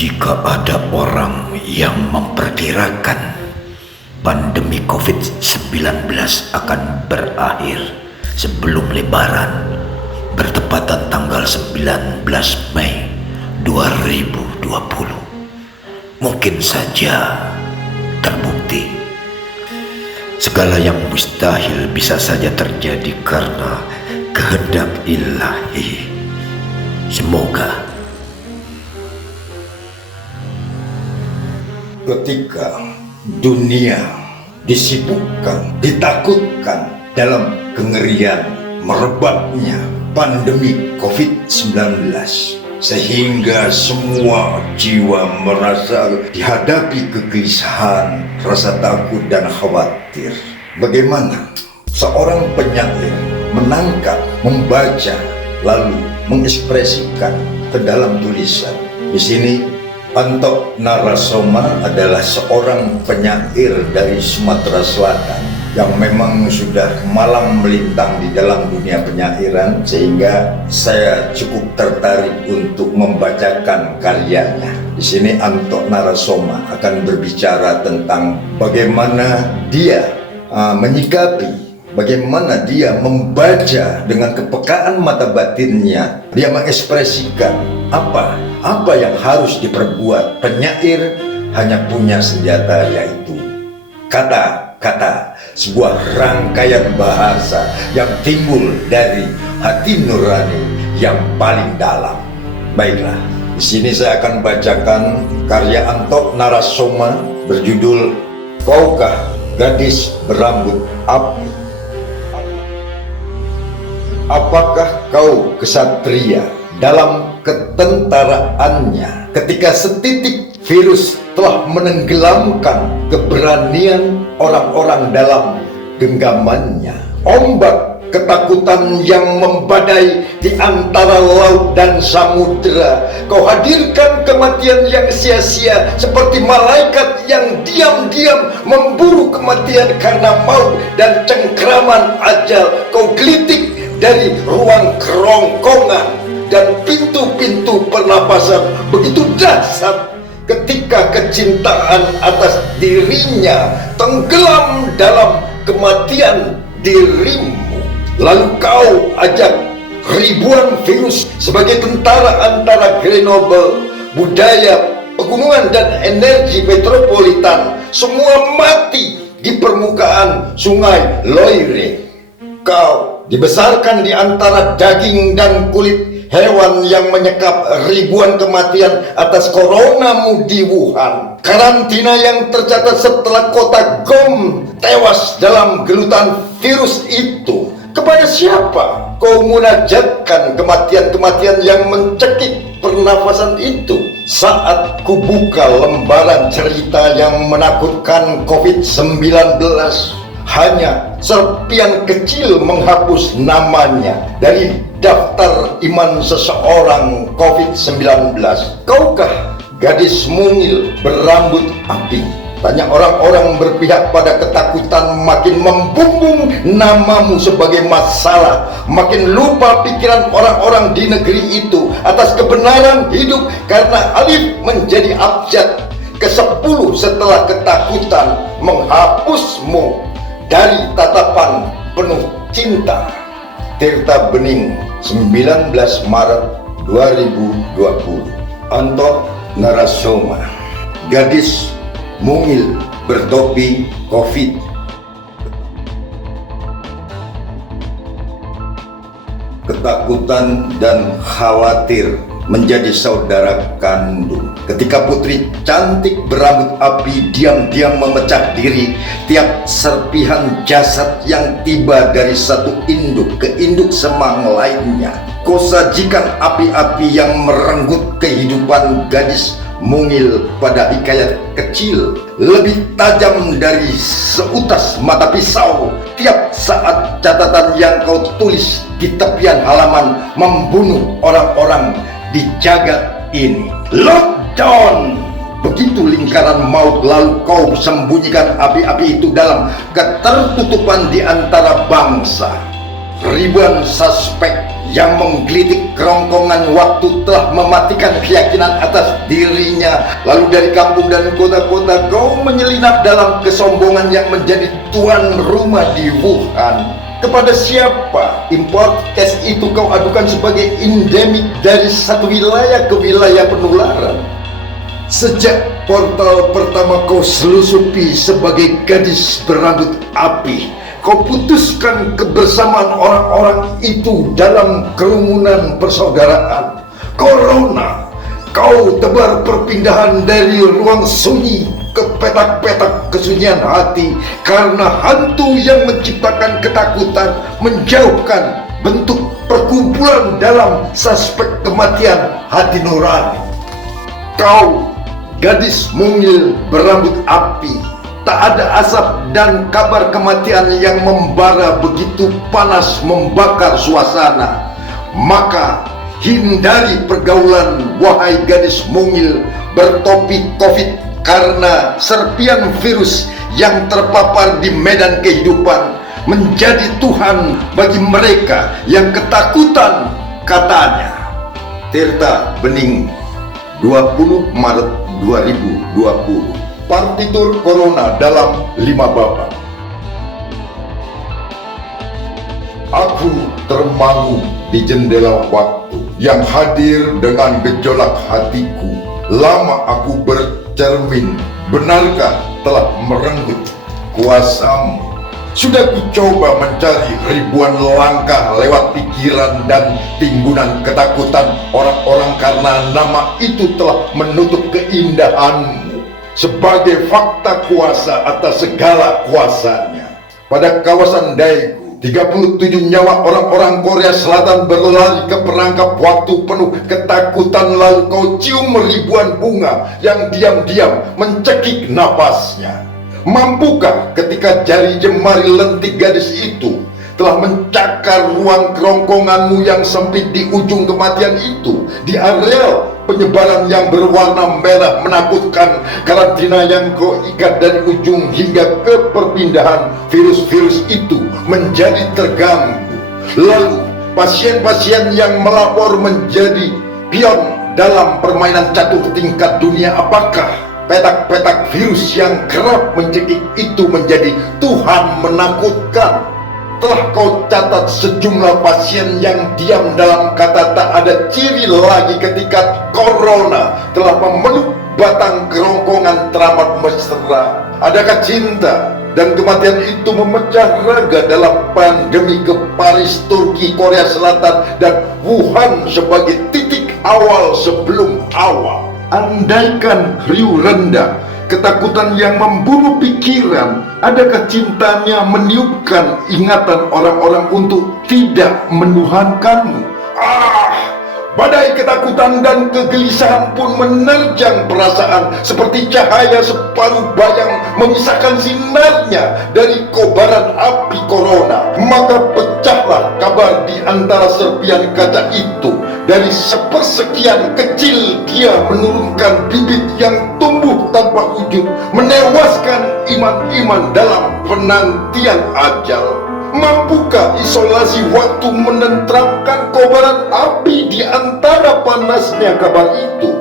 Jika ada orang yang memperkirakan pandemi COVID-19 akan berakhir sebelum Lebaran bertepatan tanggal 19 Mei 2020, mungkin saja terbukti. Segala yang mustahil bisa saja terjadi karena kehendak ilahi. Semoga ketika dunia disibukkan, ditakutkan dalam kengerian merebaknya pandemi COVID-19, sehingga semua jiwa merasa dihadapi kegelisahan, rasa takut dan khawatir. Bagaimana seorang penyair menangkap, membaca, lalu mengekspresikan ke dalam tulisan. Di sini Anto Narasoma adalah seorang penyair dari Sumatera Selatan yang memang sudah malang melintang di dalam dunia penyairan, sehingga saya cukup tertarik untuk membacakan karyanya. Di sini Anto Narasoma akan berbicara tentang bagaimana dia menyikapi, bagaimana dia membaca dengan kepekaan mata batinnya. Dia mengekspresikan apa yang harus diperbuat. Penyair hanya punya senjata, yaitu kata-kata, sebuah rangkaian bahasa yang timbul dari hati nurani yang paling dalam. Baiklah, di sini saya akan bacakan karya Anto Narasoma berjudul Kaukah Gadis Berambut Api. Apakah kau kesatria dalam ketentaraannya ketika setitik virus telah menenggelamkan keberanian orang-orang dalam genggamannya? Ombak ketakutan yang membadai di antara laut dan samudera, kau hadirkan kematian yang sia-sia seperti malaikat yang diam-diam memburu kematian karena maut dan cengkraman ajal. Kau gelitik dari ruang kerongkongan dan pintu-pintu pernapasan begitu dahsyat ketika kecintaan atas dirinya tenggelam dalam kematian dirimu. Lalu kau ajak ribuan virus sebagai tentara antara Grenoble, budaya, pegunungan dan energi metropolitan, semua mati di permukaan sungai Loire. Kau dibesarkan di antara daging dan kulit hewan yang menyekap ribuan kematian atas coronamu di Wuhan. Karantina yang tercatat setelah kota Gom tewas dalam gelutan virus itu. Kepada siapa kau munajatkan kematian-kematian yang mencekik pernafasan itu? Saat kubuka lembaran cerita yang menakutkan COVID-19, hanya serpian kecil menghapus namanya dari daftar iman seseorang COVID-19. Kaukah gadis mungil berambut api? Tanya orang-orang berpihak pada ketakutan, makin membumbung namamu sebagai masalah, makin lupa pikiran orang-orang di negeri itu atas kebenaran hidup karena alif menjadi abjad. Ke-10 setelah ketakutan menghapusmu dari tatapan penuh cinta. Tirta Bening, 19 Maret 2020. Anto Narasoma, gadis mungil bertopi COVID. Ketakutan dan khawatir menjadi saudara kandung. Ketika putri cantik berambut api diam-diam memecah diri tiap serpihan jasad yang tiba dari satu induk ke induk semang lainnya, kau sajikan api-api yang merenggut kehidupan gadis mungil pada hikayat kecil, lebih tajam dari seutas mata pisau. Tiap saat catatan yang kau tulis di tepian halaman membunuh orang-orang di jagat ini. Lockdown! Begitu lingkaran maut, lalu kau sembunyikan api-api itu dalam ketertutupan di antara bangsa. Ribuan suspek yang menggelitik kerongkongan waktu telah mematikan keyakinan atas dirinya. Lalu dari kampung dan kota-kota kau menyelinap dalam kesombongan yang menjadi tuan rumah di Wuhan. Kepada siapa import case itu kau adukan sebagai endemik dari satu wilayah ke wilayah penularan? Sejak portal pertama kau selusupi sebagai gadis berambut api, kau putuskan kebersamaan orang-orang itu dalam kerumunan persaudaraan. Corona, kau tebar perpindahan dari ruang sunyi ke petak-petak kesunyian hati, karena hantu yang menciptakan ketakutan menjauhkan bentuk perkumpulan dalam suspek kematian hati nurani. Kau, gadis mungil berambut api, tak ada asap dan kabar kematian yang membara begitu panas membakar suasana. Maka hindari pergaulan, wahai gadis mungil bertopi COVID, karena serpian virus yang terpapar di medan kehidupan menjadi Tuhan bagi mereka yang ketakutan, katanya. Tirta Bening, 20 Maret 2020. Partitur Corona dalam 5 bab. Aku termangu di jendela waktu yang hadir dengan gejolak hatiku. Lama aku bercermin, benarkah telah merenggut kuasamu? Sudah ku coba mencari ribuan langkah lewat pikiran dan timbunan ketakutan orang-orang, karena nama itu telah menutup keindahanmu sebagai fakta kuasa atas segala kuasanya. Pada kawasan Daegu, 37 nyawa orang-orang Korea Selatan berlari ke perangkap waktu penuh ketakutan. Lalu kau cium ribuan bunga yang diam-diam mencekik napasnya. Mampukah ketika jari jemari lentik gadis itu telah mencakar ruang kerongkonganmu yang sempit di ujung kematian itu, di areal penyebaran yang berwarna merah menakutkan, karantina yang kau ikat dari ujung hingga ke perpindahan virus-virus itu menjadi terganggu. Lalu pasien-pasien yang melapor menjadi pion dalam permainan catur tingkat dunia. Apakah petak-petak virus yang kerap mencekik itu menjadi Tuhan menakutkan? Telah kau catat sejumlah pasien yang diam dalam kata tak ada ciri lagi ketika Corona telah memeluk batang kerongkongan teramat mesra. Adakah cinta dan kematian itu memecah raga dalam pandemi ke Paris, Turki, Korea Selatan, dan Wuhan sebagai titik awal sebelum awal? Andaikan riuh rendah ketakutan yang membunuh pikiran, adakah cintanya meniupkan ingatan orang-orang untuk tidak menuhankanmu? Badai ketakutan dan kegelisahan pun menerjang perasaan seperti cahaya separuh bayang memisahkan sinarnya dari kobaran api Corona. Maka pecahlah kabar di antara serpian kaca itu. Dari sepersekian kecil dia menurunkan bibit yang tumbuh tanpa wujud, menewaskan iman-iman dalam penantian ajal. Mampukah isolasi waktu menenteramkan kobaran api di antara panasnya kabar itu?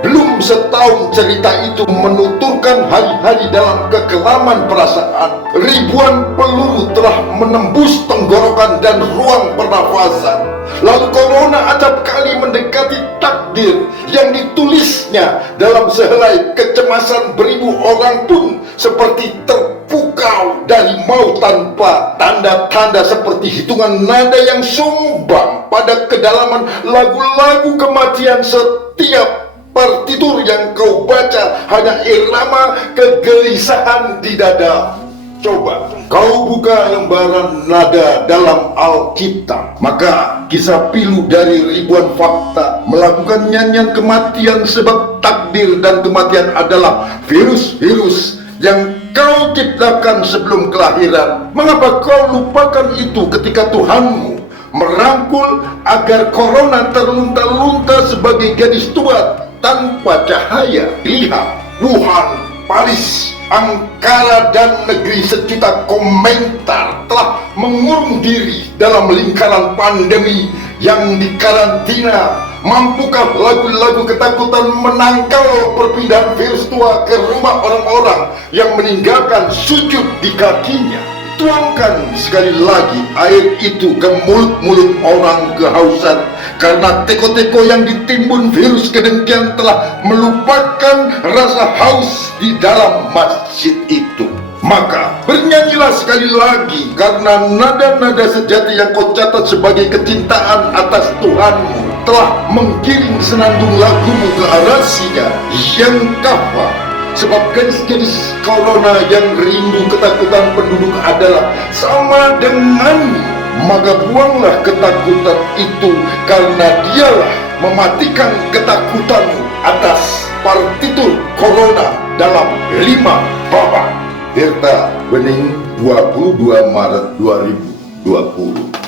Belum setahun cerita itu menuturkan hari-hari dalam kekelaman perasaan. Ribuan peluru telah menembus tenggorokan dan ruang pernafasan. Lalu Corona acap kali mendekati takdir yang ditulisnya dalam sehelai kecemasan. Beribu orang pun seperti terpukau dari maut tanpa tanda-tanda, seperti hitungan nada yang sumbang pada kedalaman lagu-lagu kematian. Setiap partitur yang kau baca hanya irama kegelisahan di dada. Coba kau buka lembaran nada dalam Alkitab, maka kisah pilu dari ribuan fakta melakukan nyanyian kematian, sebab takdir dan kematian adalah virus-virus yang kau ciptakan sebelum kelahiran. Mengapa kau lupakan itu ketika Tuhanmu merangkul agar Corona terlunta-lunta sebagai gadis tua tanpa cahaya? Lihat, Wuhan Palis, angkara, dan negeri sejuta komentar telah mengurung diri dalam lingkaran pandemi yang dikarantina. Mampukah lagu-lagu ketakutan menangkal perpindahan virus tua ke rumah orang-orang yang meninggalkan sujud di kakinya? Tuangkan sekali lagi air itu ke mulut-mulut orang kehausan, karena teko-teko yang ditimbun virus kedengkian telah melupakan rasa haus di dalam masjid itu. Maka bernyanyilah sekali lagi, karena nada-nada sejati yang kau catat sebagai kecintaan atas Tuhanmu telah menggiring senandung lagumu ke arasinya yang kafah. Sebab gadis-gadis corona yang rindu ketakutan penduduk adalah sama denganmu. Maka buanglah ketakutan itu, karena dialah mematikan ketakutanmu atas partitur corona dalam 5 babak. Tirta Bening, 22 Maret 2020.